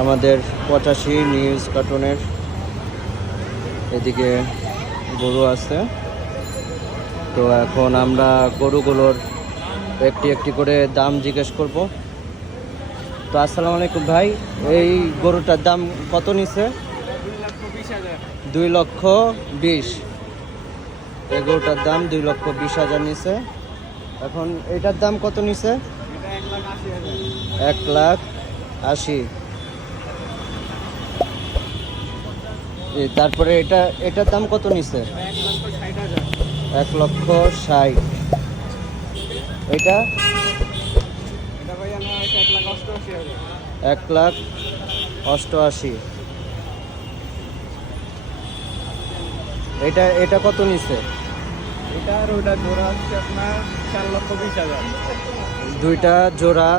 আমাদের 85 নিউজ কার্টুনের এদিকে গরু আছে। তো এখন আমরা গরুগুলোর একটি একটি করে দাম জিজ্ঞেস করব। তো আসসালামু আলাইকুম ভাই, এই গরুটার দাম কত নিছে? 2,20,000। এই গরুটার দাম 2,20,000 নিছে। এখন এটার দাম কত নিছে? 1,80,000। তারপরে এটার দাম কত নিছে? 1,60,000। এটা 1,88,000। এটা কত নিছে? দুইটা জোড়া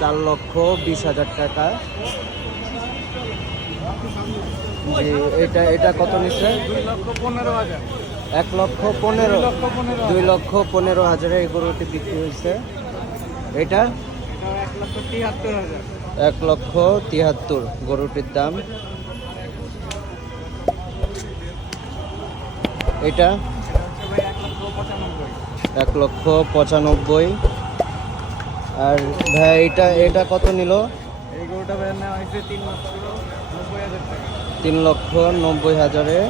4,20,000 টাকা। জি, এটা কত নিচ্ছে? 1,15,000। 2,15,000 এই গরুটি বিক্রি হয়েছে। এটা 1,73,000 গরুটির দাম। এটা 1,95,000। আর ভাই এটা কত নিল? এই গরুটা ভাইয়ের নেওয়া হয়েছে 3,90,000 টাকা। 3,90,000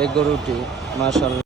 এই গরুটি, মাশাআল্লাহ।